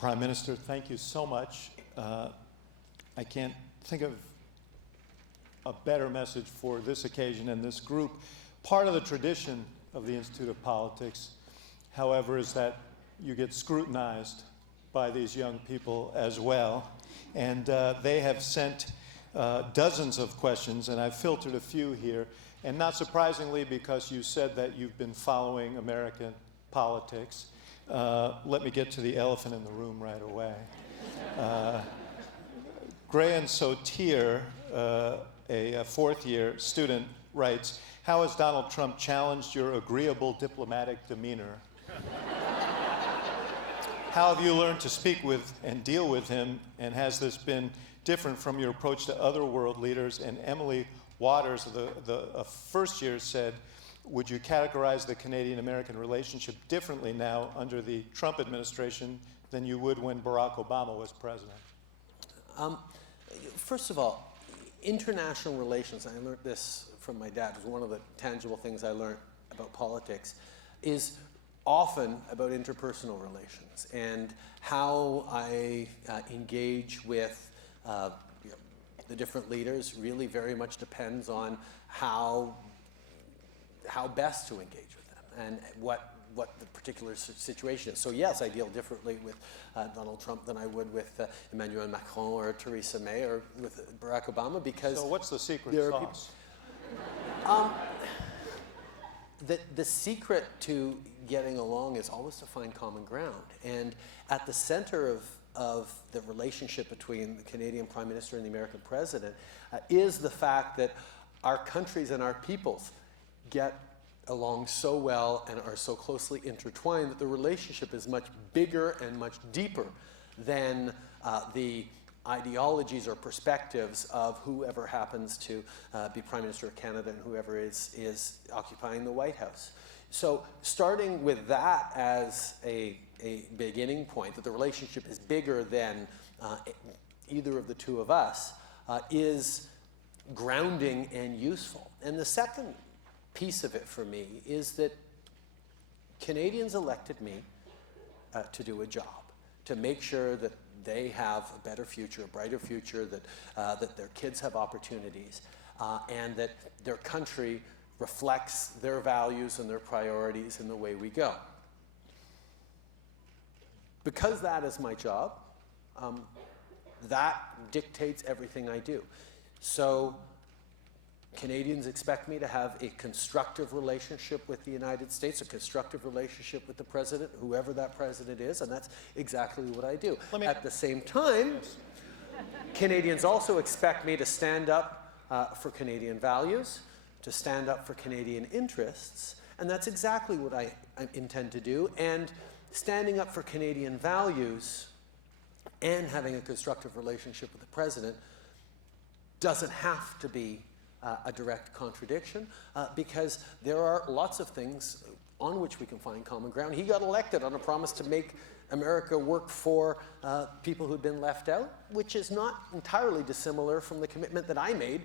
Prime Minister, thank you so much. I can't think of a better message for this occasion and this group. Part of the tradition of the Institute of Politics, however, is that you get scrutinized by these young people as well. And they have sent dozens of questions, and I've filtered a few here. And not surprisingly, because you said that you've been following American politics, let me get to the elephant in the room right away. Grayan Sotir, a fourth-year student, writes, "How has Donald Trump challenged your agreeable diplomatic demeanor? How have you learned to speak with and deal with him, and has this been different from your approach to other world leaders?" And Emily Waters, a first year, said, "Would you categorize the Canadian-American relationship differently now under the Trump administration than you would when Barack Obama was president?" First of all, international relations, and I learned this from my dad, it was one of the tangible things I learned about politics, is often about interpersonal relations, and how I engage with the different leaders really very much depends on how best to engage with them and what the particular situation is. So yes, I deal differently with Donald Trump than I would with Emmanuel Macron or Theresa May or with Barack Obama, because... So what's the secret sauce? The secret to getting along is always to find common ground. And at the center of the relationship between the Canadian Prime Minister and the American President is the fact that our countries and our peoples get along so well and are so closely intertwined that the relationship is much bigger and much deeper than the ideologies or perspectives of whoever happens to be Prime Minister of Canada and whoever is occupying the White House. So starting with that as a beginning point, that the relationship is bigger than either of the two of us, is grounding and useful. And the second piece of it for me is that Canadians elected me to do a job, to make sure that they have a better future, a brighter future, that their kids have opportunities, and that their country reflects their values and their priorities in the way we go. Because that is my job, that dictates everything I do. So Canadians expect me to have a constructive relationship with the United States, a constructive relationship with the president, whoever that president is, and that's exactly what I do. At the same time, yes, Canadians also expect me to stand up for Canadian values, to stand up for Canadian interests, and that's exactly what I intend to do. And standing up for Canadian values and having a constructive relationship with the president doesn't have to be a direct contradiction, because there are lots of things on which we can find common ground. He got elected on a promise to make America work for people who'd been left out, which is not entirely dissimilar from the commitment that I made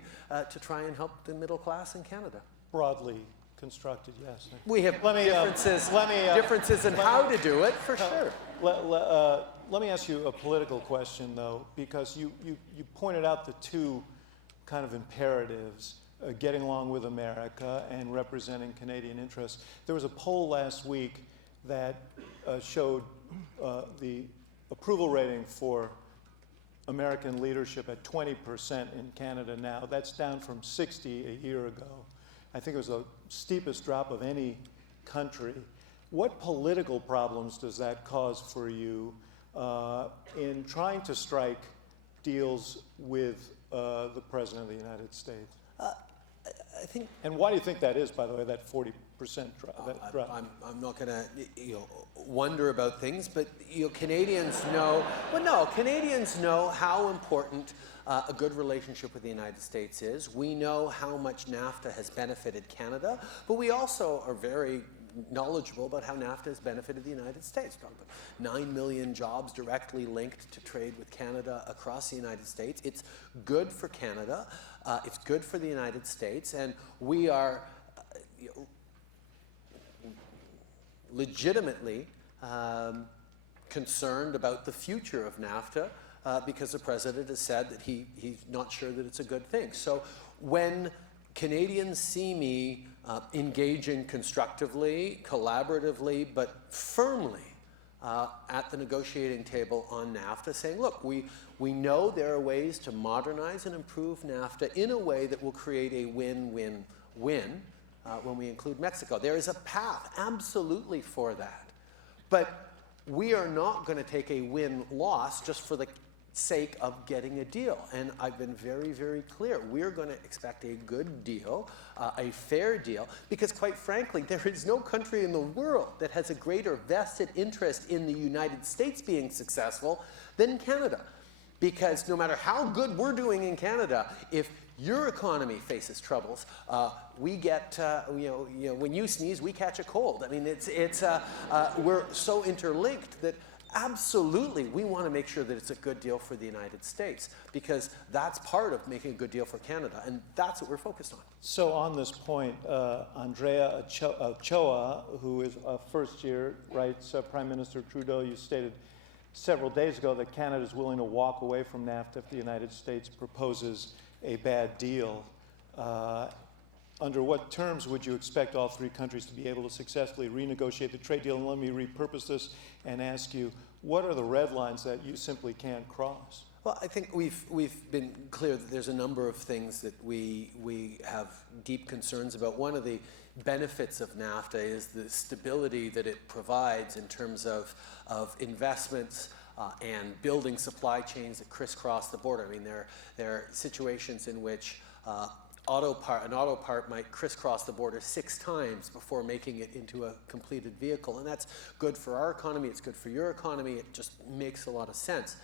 to try and help the middle class in Canada. Broadly constructed, yes. We have differences in how to do it, for sure. Let me ask you a political question, though, because you pointed out the two kind of imperatives, getting along with America and representing Canadian interests. There was a poll last week that showed the approval rating for American leadership at 20% in Canada now. That's down from 60 a year ago. I think it was the steepest drop of any country. What political problems does that cause for you in trying to strike deals with the President of the United States? I think. And why do you think that is, by the way, that 40% drop? I'm not going to wonder about things, but Canadians know. Well, no, Canadians know how important a good relationship with the United States is. We know how much NAFTA has benefited Canada, but we also are very knowledgeable about how NAFTA has benefited the United States. Talking about 9 million jobs directly linked to trade with Canada across the United States. It's good for Canada. It's good for the United States, and we are legitimately concerned about the future of NAFTA because the president has said that he's not sure that it's a good thing. So when Canadians see me engaging constructively, collaboratively, but firmly at the negotiating table on NAFTA, saying, look, we know there are ways to modernize and improve NAFTA in a way that will create a win-win-win when we include Mexico. There is a path, absolutely, for that. But we are not going to take a win-loss just for the sake of getting a deal. And I've been very, very clear. We're going to expect a good deal, a fair deal, because quite frankly, there is no country in the world that has a greater vested interest in the United States being successful than Canada. Because no matter how good we're doing in Canada, if your economy faces troubles, we get, when you sneeze, we catch a cold. I mean, we're so interlinked that absolutely we want to make sure that it's a good deal for the United States, because that's part of making a good deal for Canada, and that's what we're focused on. So on this point, Andrea Ochoa, who is a first year, writes, Prime Minister Trudeau, you stated several days ago that Canada is willing to walk away from NAFTA if the United States proposes a bad deal. Under what terms would you expect all three countries to be able to successfully renegotiate the trade deal? And let me repurpose this and ask you, what are the red lines that you simply can't cross? Well, I think we've been clear that there's a number of things that we have deep concerns about. One of the benefits of NAFTA is the stability that it provides in terms of investments and building supply chains that crisscross the border. I mean, there are situations in which an auto part might crisscross the border 6 times before making it into a completed vehicle, and that's good for our economy, it's good for your economy, it just makes a lot of sense.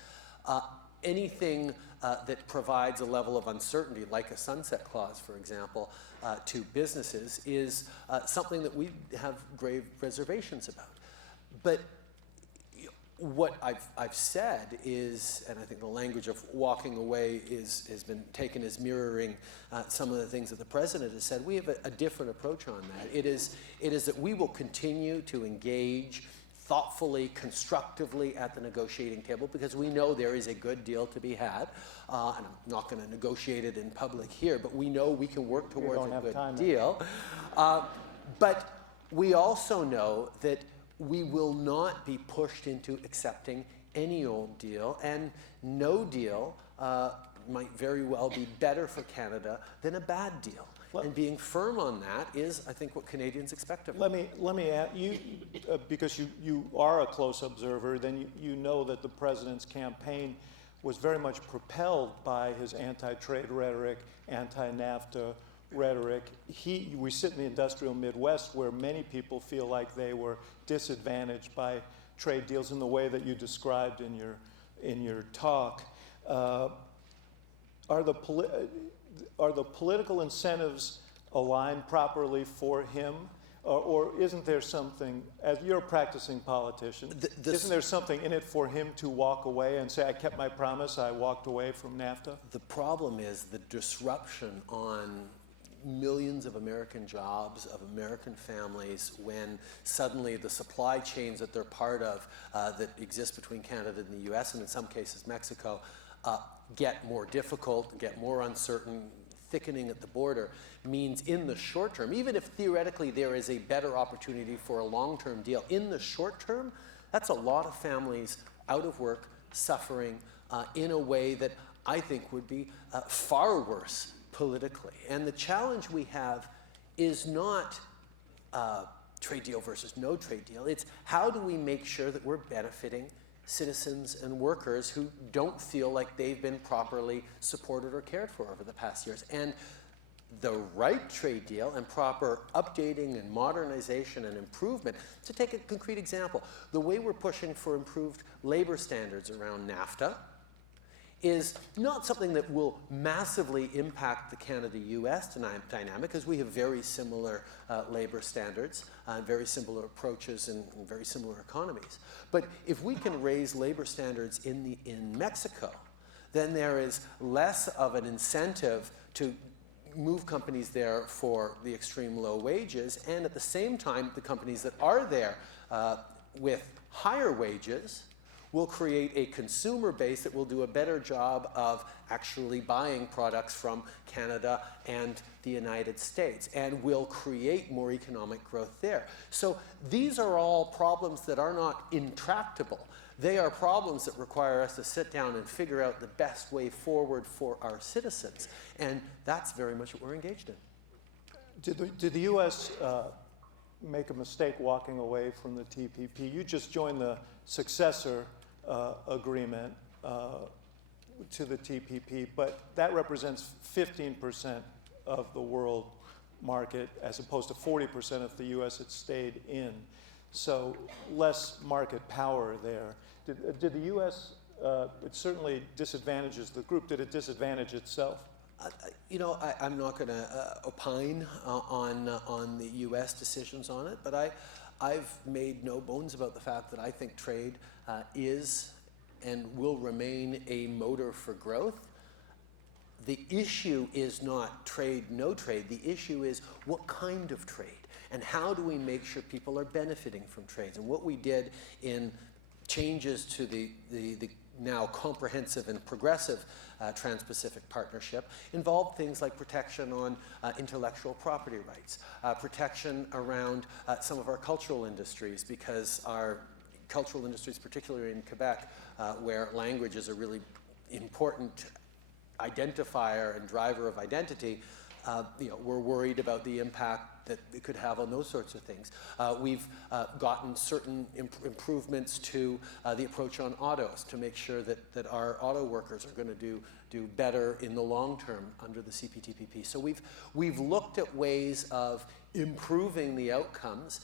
Anything that provides a level of uncertainty, like a sunset clause, for example, to businesses is something that we have grave reservations about. But what I've said is, and I think the language of walking away has been taken as mirroring some of the things that the president has said. We have a different approach on that. It is that we will continue to engage thoughtfully, constructively at the negotiating table, because we know there is a good deal to be had. And I'm not going to negotiate it in public here, but we know we can work towards a good deal. But we also know that we will not be pushed into accepting any old deal, and no deal might very well be better for Canada than a bad deal. And being firm on that is, I think, what Canadians expect of us. Let me ask you, because you are a close observer, then you know that the president's campaign was very much propelled by his anti-trade rhetoric, anti-NAFTA rhetoric. We sit in the industrial Midwest, where many people feel like they were disadvantaged by trade deals in the way that you described in your talk. Are the political incentives aligned properly for him, or isn't there something, as you're a practicing politician, isn't there something in it for him to walk away and say, I kept my promise, I walked away from NAFTA? The problem is the disruption on millions of American jobs, of American families, when suddenly the supply chains that they're part of that exist between Canada and the U.S., and in some cases Mexico, get more difficult, get more uncertain, thickening at the border, means in the short term, even if theoretically there is a better opportunity for a long-term deal, in the short term, that's a lot of families out of work, suffering in a way that I think would be far worse politically. And the challenge we have is not trade deal versus no trade deal. It's how do we make sure that we're benefiting citizens and workers who don't feel like they've been properly supported or cared for over the past years. And the right trade deal and proper updating and modernization and improvement, to take a concrete example, the way we're pushing for improved labor standards around NAFTA is not something that will massively impact the Canada-U.S. dynamic, because we have very similar labor standards, very similar approaches, and very similar economies. But if we can raise labor standards in Mexico, then there is less of an incentive to move companies there for the extreme low wages, and at the same time, the companies that are there with higher wages we'll create a consumer base that will do a better job of actually buying products from Canada and the United States, and we'll create more economic growth there. So these are all problems that are not intractable. They are problems that require us to sit down and figure out the best way forward for our citizens. And that's very much what we're engaged in. Did the U.S. Make a mistake walking away from the TPP? You just joined the successor agreement to the TPP, but that represents 15% of the world market as opposed to 40% if the U.S. had stayed in. So less market power there. Did the U.S., it certainly disadvantages the group, did it disadvantage itself? You know, I'm not going to opine on the U.S. decisions on it, but I've made no bones about the fact that I think trade is and will remain a motor for growth. The issue is not trade, no trade. The issue is what kind of trade and how do we make sure people are benefiting from trades. And what we did in changes to the now comprehensive and progressive Trans-Pacific Partnership involved things like protection on intellectual property rights, protection around some of our cultural industries, because our cultural industries, particularly in Quebec, where language is a really important identifier and driver of identity, we're worried about the impact that it could have on those sorts of things. We've gotten certain improvements to the approach on autos to make sure that our auto workers are going to do better in the long term under the CPTPP. So we've looked at ways of improving the outcomes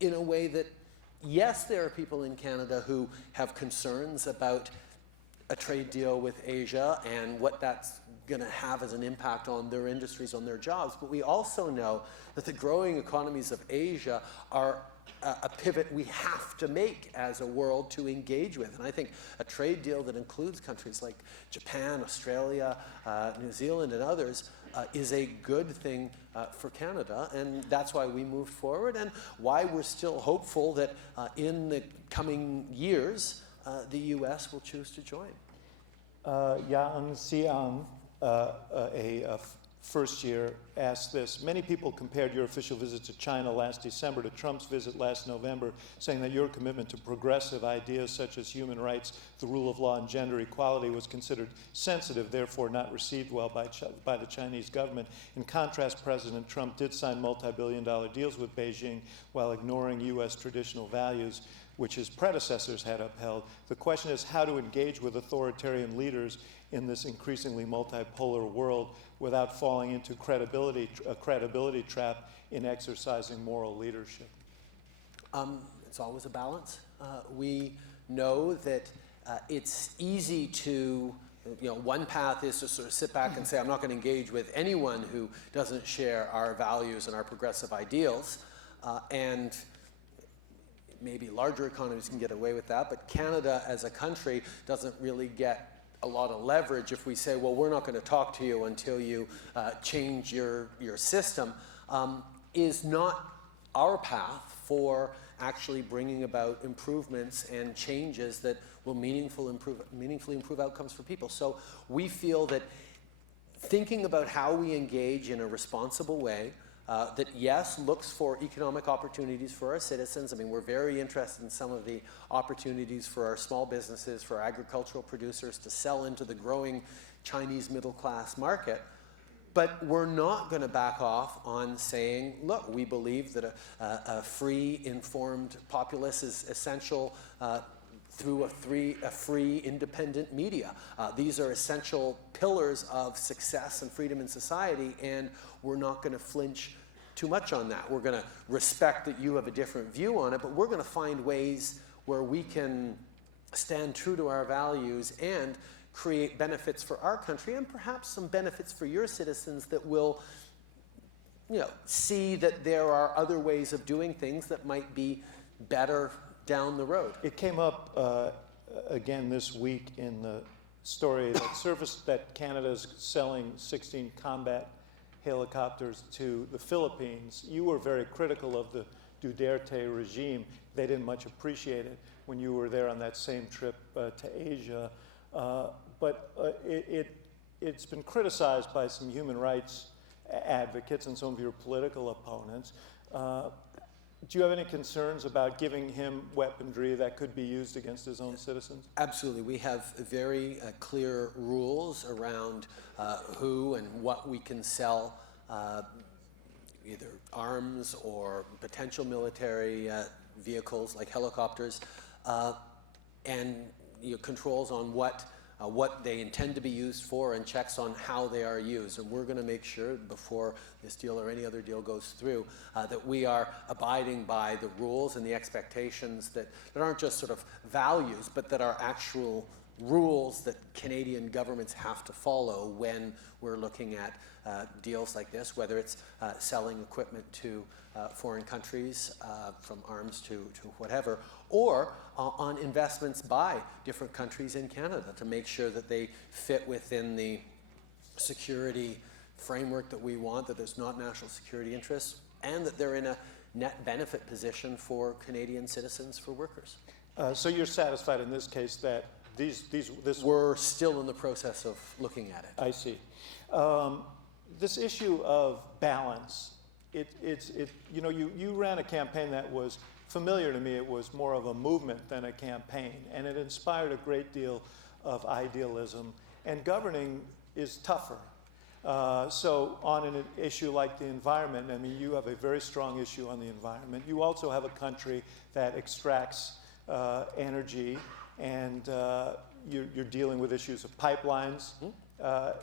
in a way that, yes, there are people in Canada who have concerns about a trade deal with Asia and what that's going to have as an impact on their industries, on their jobs. But we also know that the growing economies of Asia are a pivot we have to make as a world to engage with. And I think a trade deal that includes countries like Japan, Australia, New Zealand, and others is a good thing for Canada. And that's why we moved forward and why we're still hopeful that in the coming years, the U.S. will choose to join. Yang Xiang, a first year, asked this. Many people compared your official visit to China last December to Trump's visit last November, saying that your commitment to progressive ideas such as human rights, the rule of law, and gender equality was considered sensitive, therefore not received well by the Chinese government. In contrast, President Trump did sign multi-billion-dollar deals with Beijing while ignoring U.S. traditional values, which his predecessors had upheld. The question is how to engage with authoritarian leaders in this increasingly multipolar world without falling into a credibility trap in exercising moral leadership. It's always a balance. We know that it's easy to, one path is to sort of sit back and say, I'm not going to engage with anyone who doesn't share our values and our progressive ideals. And maybe larger economies can get away with that, but Canada as a country doesn't really get a lot of leverage if we say, well, we're not going to talk to you until you change your system, is not our path for actually bringing about improvements and changes that will meaningfully improve outcomes for people. So we feel that thinking about how we engage in a responsible way, that yes, looks for economic opportunities for our citizens. I mean, we're very interested in some of the opportunities for our small businesses, for agricultural producers to sell into the growing Chinese middle class market. But we're not going to back off on saying, look, we believe that a free, informed populace is essential through a free, independent media. These are essential pillars of success and freedom in society, and we're not going to flinch too much on that. We're going to respect that you have a different view on it, but we're going to find ways where we can stand true to our values and create benefits for our country and perhaps some benefits for your citizens that will see that there are other ways of doing things that might be better down the road. It came up again this week in the story that Canada's selling 16 combat helicopters to the Philippines. You were very critical of the Duterte regime, they didn't much appreciate it when you were there on that same trip to Asia. It's been criticized by some human rights advocates and some of your political opponents. Do you have any concerns about giving him weaponry that could be used against his own citizens? Absolutely. We have very clear rules around who and what we can sell, either arms or potential military vehicles like helicopters, and controls on what they intend to be used for and checks on how they are used. And we're going to make sure before this deal or any other deal goes through that we are abiding by the rules and the expectations that aren't just sort of values, but that are actual rules that Canadian governments have to follow when we're looking at deals like this, whether it's selling equipment to foreign countries, from arms to whatever, or on investments by different countries in Canada to make sure that they fit within the security framework that we want, that there's not national security interests, and that they're in a net benefit position for Canadian citizens, for workers. So you're satisfied in this case that this We're still in the process of looking at it. I see. This issue of balance, you ran a campaign that was familiar to me. It was more of a movement than a campaign, and it inspired a great deal of idealism. And governing is tougher. So on an issue like the environment, I mean, you have a very strong issue on the environment. You also have a country that extracts energy, and you're dealing with issues of pipelines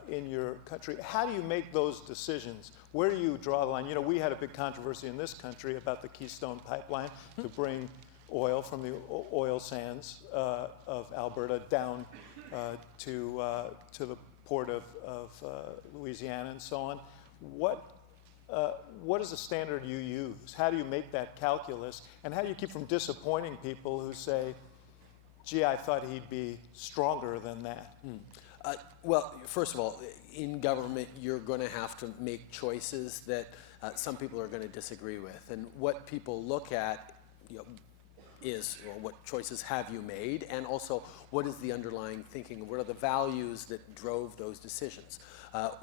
in your country. How do you make those decisions? Where do you draw the line? You know, we had a big controversy in this country about the Keystone Pipeline to bring oil from the oil sands of Alberta down to the port of Louisiana and so on. What is the standard you use? How do you make that calculus? And how do you keep from disappointing people who say, gee, I thought he'd be stronger than that? Well, first of all, in government, you're going to have to make choices that some people are going to disagree with. And what people look at is, well, what choices have you made, and also what is the underlying thinking, what are the values that drove those decisions.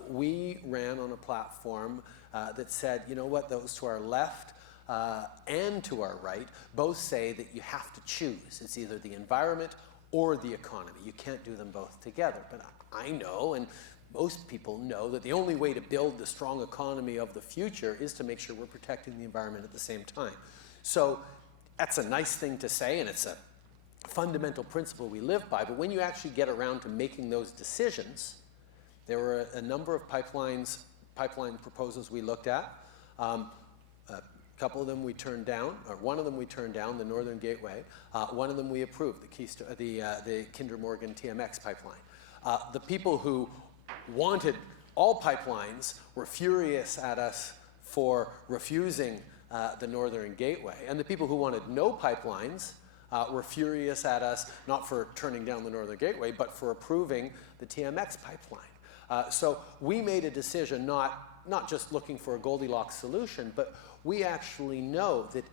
We ran on a platform that said, you know what, those to our left and to our right both say that you have to choose. It's either the environment or the economy. You can't do them both together. But I know, and most people know, that the only way to build the strong economy of the future is to make sure we're protecting the environment at the same time. So that's a nice thing to say, and it's a fundamental principle we live by. But when you actually get around to making those decisions, there were a number of pipeline proposals we looked at. A couple of them we turned down, or one of them we turned down, the Northern Gateway. One of them we approved, the Kinder Morgan TMX pipeline. The people who wanted all pipelines were furious at us for refusing the Northern Gateway. And the people who wanted no pipelines were furious at us, not for turning down the Northern Gateway, but for approving the TMX pipeline. So we made a decision not just looking for a Goldilocks solution, but we actually know that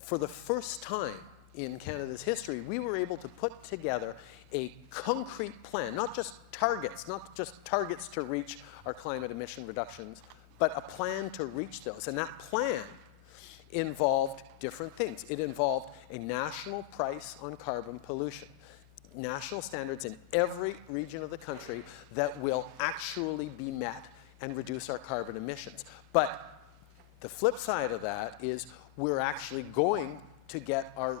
for the first time in Canada's history, we were able to put together a concrete plan, not just targets to reach our climate emission reductions, but a plan to reach those. And that plan involved different things. It involved a national price on carbon pollution, national standards in every region of the country that will actually be met and reduce our carbon emissions. But the flip side of that is we're actually going to get our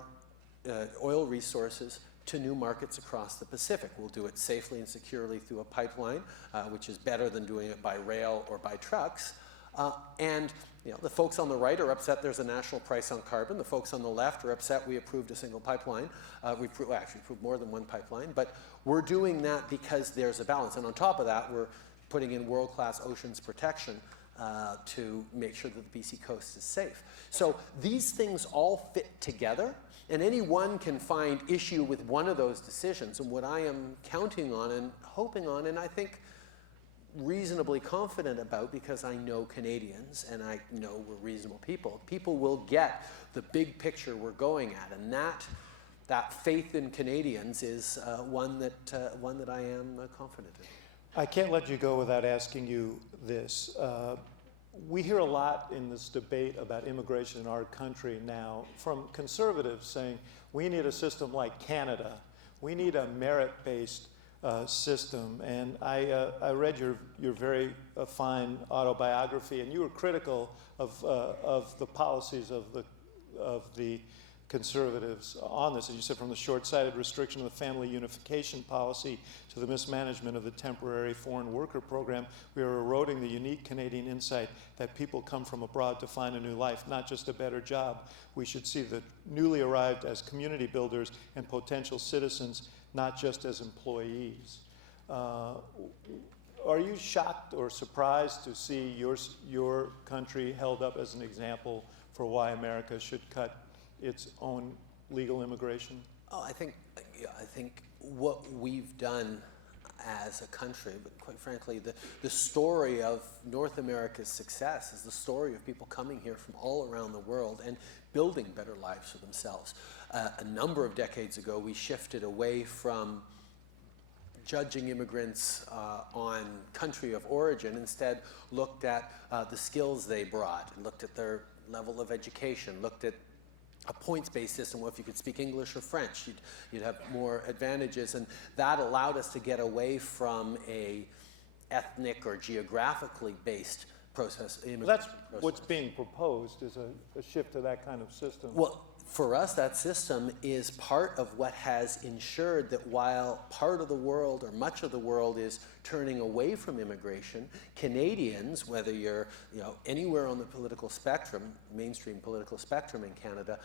oil resources to new markets across the Pacific. We'll do it safely and securely through a pipeline, which is better than doing it by rail or by trucks. And the folks on the right are upset there's a national price on carbon. The folks on the left are upset we approved a single pipeline. We actually approved more than one pipeline, but we're doing that because there's a balance. And on top of that, we're putting in world-class oceans protection to make sure that the BC coast is safe. So these things all fit together, and anyone can find issue with one of those decisions. And what I am counting on and hoping on, and I think reasonably confident about, because I know Canadians and I know we're reasonable people. People will get the big picture we're going at, and that faith in Canadians is one that I am confident in. I can't let you go without asking you this. We hear a lot in this debate about immigration in our country now from conservatives saying we need a system like Canada. We need a merit-based system. And I read your very fine autobiography, and you were critical of the policies of the conservatives on this. As you said, from the short-sighted restriction of the family unification policy to the mismanagement of the temporary foreign worker program, we are eroding the unique Canadian insight that people come from abroad to find a new life, not just a better job. We should see the newly arrived as community builders and potential citizens, not just as employees. Are you shocked or surprised to see your country held up as an example for why America should cut its own legal immigration? Oh, I think what we've done as a country, but quite frankly, the story of North America's success is the story of people coming here from all around the world and building better lives for themselves. A number of decades ago, we shifted away from judging immigrants on country of origin, instead looked at the skills they brought, and looked at their level of education, looked at a points-based system. Well, if you could speak English or French, you'd have more advantages, and that allowed us to get away from a ethnic or geographically based process. That's what's being proposed, is a shift to that kind of system. Well, for us, that system is part of what has ensured that while part of the world or much of the world is turning away from immigration, Canadians, whether you're anywhere on the political spectrum, mainstream political spectrum in Canada,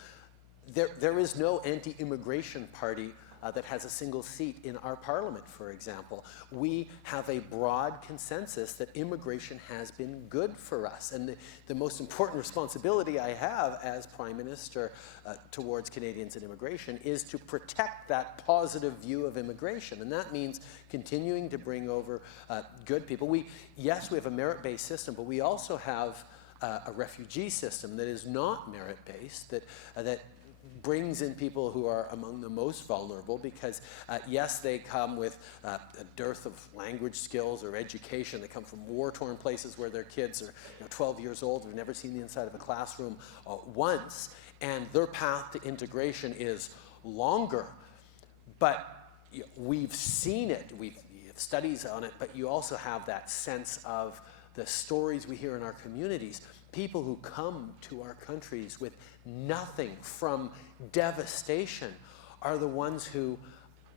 there is no anti-immigration party that has a single seat in our parliament, for example. We have a broad consensus that immigration has been good for us. And the most important responsibility I have as Prime Minister towards Canadians and immigration is to protect that positive view of immigration. And that means continuing to bring over good people. Yes, we have a merit-based system, but we also have a refugee system that is not merit-based, that brings in people who are among the most vulnerable because, yes, they come with a dearth of language skills or education. They come from war-torn places where their kids are 12 years old, have never seen the inside of a classroom once, and their path to integration is longer. But we've seen it, we have studies on it, but you also have that sense of the stories we hear in our communities. People who come to our countries with nothing from devastation are the ones who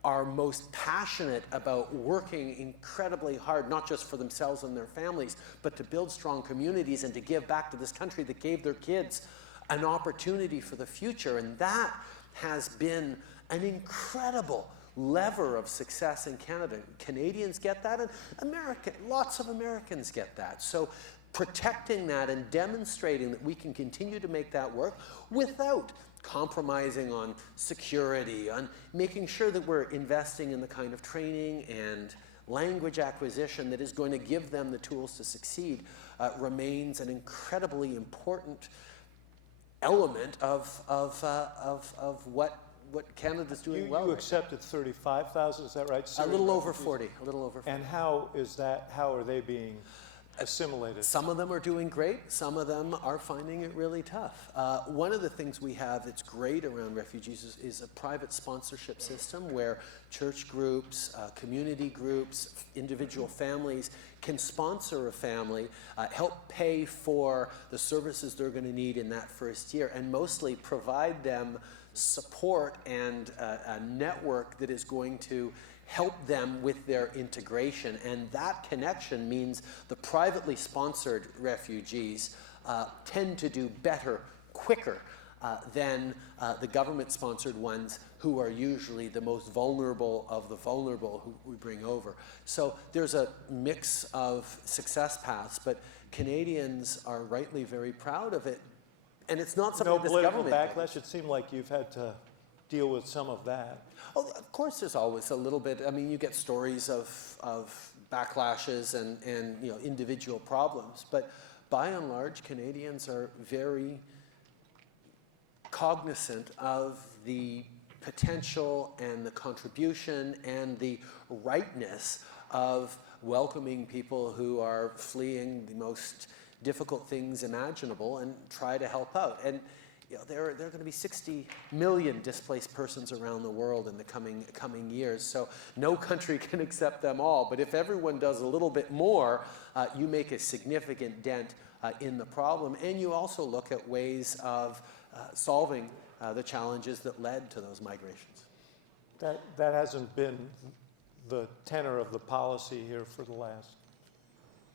are most passionate about working incredibly hard, not just for themselves and their families, but to build strong communities and to give back to this country that gave their kids an opportunity for the future. And that has been an incredible lever of success in Canada. Canadians get that, and lots of Americans get that. So protecting that and demonstrating that we can continue to make that work without compromising on security, on making sure that we're investing in the kind of training and language acquisition that is going to give them the tools to succeed, remains an incredibly important element of what Canada's doing well. You accepted 35,000, is that right? A little over 40. And how are they being assimilated? Some of them are doing great. Some of them are finding it really tough. One of the things we have that's great around refugees is a private sponsorship system where church groups, community groups, individual families can sponsor a family, help pay for the services they're going to need in that first year, and mostly provide them support and a network that is going to help them with their integration. And that connection means the privately sponsored refugees tend to do better, quicker than the government-sponsored ones, who are usually the most vulnerable of the vulnerable who we bring over. So there's a mix of success paths, but Canadians are rightly very proud of it. And it's not something this government No political backlash? It seemed like you've had to deal with some of that. Oh, of course there's always a little bit. I mean, you get stories of backlashes and you know, individual problems. But by and large, Canadians are very cognizant of the potential and the contribution and the rightness of welcoming people who are fleeing the most difficult things imaginable and try to help out. And you know, there are going to be 60 million displaced persons around the world in the coming years. So no country can accept them all. But if everyone does a little bit more, you make a significant dent in the problem. And you also look at ways of solving the challenges that led to those migrations. That hasn't been the tenor of the policy here for the last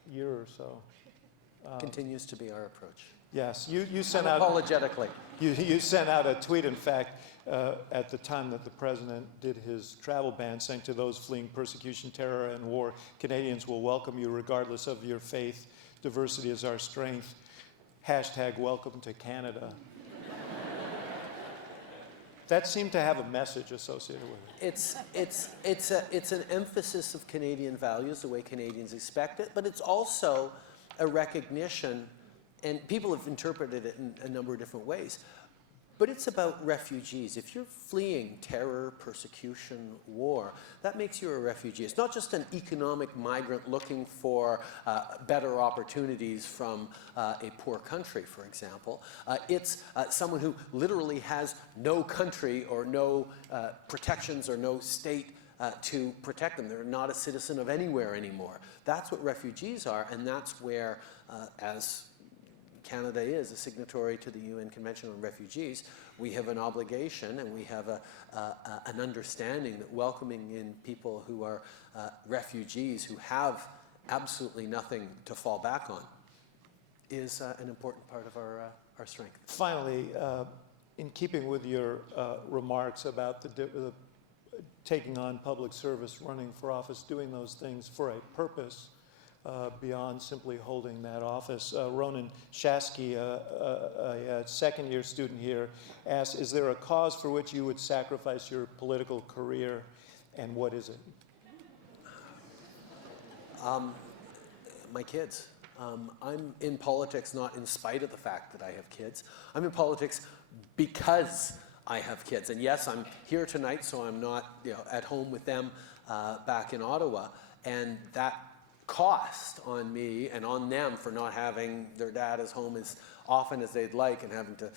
year or so. Continues to be our approach. Yes, you sent out Unapologetically. you sent out a tweet, in fact, at the time that the president did his travel ban, saying to those fleeing persecution, terror, and war, Canadians will welcome you regardless of your faith. Diversity is our strength. # welcome to Canada. That seemed to have a message associated with it. It's an emphasis of Canadian values, the way Canadians expect it, but it's also a recognition, and people have interpreted it in a number of different ways, but it's about refugees. If you're fleeing terror, persecution, war, that makes you a refugee. It's not just an economic migrant looking for better opportunities from a poor country, for example. It's someone who literally has no country or no protections or no state to protect them. They're not a citizen of anywhere anymore. That's what refugees are, and that's where, as Canada is a signatory to the UN Convention on Refugees, we have an obligation and we have an understanding that welcoming in people who are refugees who have absolutely nothing to fall back on is an important part of our strength. Finally, in keeping with your remarks about the taking on public service, running for office, doing those things for a purpose, beyond simply holding that office. Ronan Shasky, a second-year student here, asks, is there a cause for which you would sacrifice your political career, and what is it? My kids. I'm in politics not in spite of the fact that I have kids. I'm in politics because I have kids. And yes, I'm here tonight, so I'm not at home with them back in Ottawa. And that cost on me and on them for not having their dad as home as often as they'd like and having to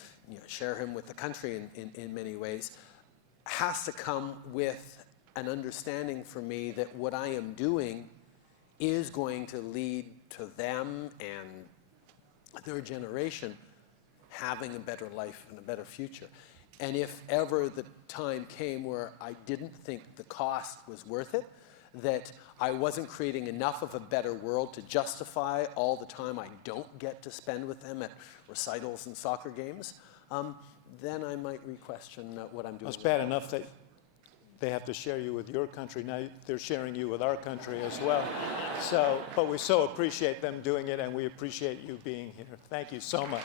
share him with the country in many ways has to come with an understanding for me that what I am doing is going to lead to them and their generation having a better life and a better future. And if ever the time came where I didn't think the cost was worth it, that I wasn't creating enough of a better world to justify all the time I don't get to spend with them at recitals and soccer games, then I might re-question what I'm doing. It's bad enough that they have to share you with your country. Now they're sharing you with our country as well. But we so appreciate them doing it, and we appreciate you being here. Thank you so much.